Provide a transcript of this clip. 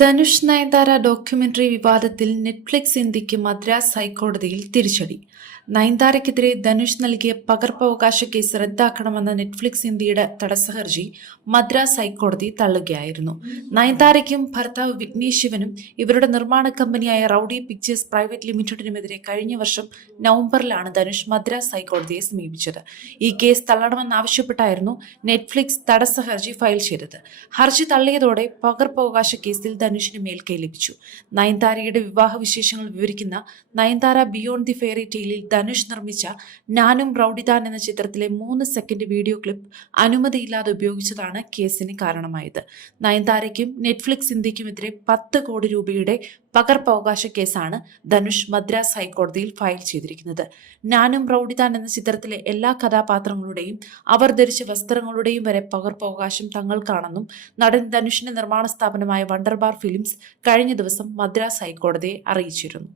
Dhanush Nayanthara documentary വിവാദത്തിൽ Netflix ഇന്ത്യയ്ക്ക് മദ്രാസ് ഹൈക്കോടതിയിൽ തിരിച്ചടി. നയൻതാരയ്ക്കെതിരെ ധനുഷ് നൽകിയ പകർപ്പവകാശ കേസ് റദ്ദാക്കണമെന്ന നെറ്റ്ഫ്ലിക്സ് ഇന്ത്യയുടെ തടസ്സ ഹർജി മദ്രാസ് ഹൈക്കോടതി തള്ളുകയായിരുന്നു. നയൻതാരയ്ക്കും ഭർത്താവ് വിഘ്നേഷ് ശിവനും ഇവരുടെ നിർമ്മാണ കമ്പനിയായ റൌഡി പിക്ചേഴ്സ് പ്രൈവറ്റ് ലിമിറ്റഡിനുമെതിരെ കഴിഞ്ഞ വർഷം നവംബറിലാണ് ധനുഷ് മദ്രാസ് ഹൈക്കോടതിയെ സമീപിച്ചത്. ഈ കേസ് തള്ളണമെന്നാവശ്യപ്പെട്ടായിരുന്നു നെറ്റ്ഫ്ലിക്സ് തടസ്സ ഹർജി ഫയൽ ചെയ്തത്. ഹർജി തള്ളിയതോടെ പകർപ്പവകാശ കേസിൽ ധനുഷിന് മേൽക്കൈ ലഭിച്ചു. നയൻതാരയുടെ വിവാഹ വിശേഷങ്ങൾ വിവരിക്കുന്ന നയൻതാര ബിയോണ്ട് ദി ഫെയറി ടെയിലിൽ ധനുഷ് നിർമ്മിച്ച നാനും റൌഡിദാൻ എന്ന ചിത്രത്തിലെ മൂന്ന് സെക്കൻഡ് വീഡിയോ ക്ലിപ്പ് അനുമതിയില്ലാതെ ഉപയോഗിച്ചതാണ് കേസിന് കാരണമായത്. നയൻതാരയ്ക്കും നെറ്റ്ഫ്ലിക്സ് ഇന്ത്യക്കുമെതിരെ പത്ത് കോടി രൂപയുടെ പകർപ്പവകാശ കേസാണ് ധനുഷ് മദ്രാസ് ഹൈക്കോടതിയിൽ ഫയൽ ചെയ്തിരിക്കുന്നത്. നാനും പ്രൗഢിതാൻ എന്ന ചിത്രത്തിലെ എല്ലാ കഥാപാത്രങ്ങളുടെയും അവർ ധരിച്ച വസ്ത്രങ്ങളുടെയും വരെ പകർപ്പവകാശം തങ്ങൾക്കാണെന്നും നടൻ ധനുഷിന്റെ നിർമ്മാണ സ്ഥാപനമായ വണ്ടർബാർ ഫിലിംസ് കഴിഞ്ഞ ദിവസം മദ്രാസ് ഹൈക്കോടതിയെ അറിയിച്ചിരുന്നു.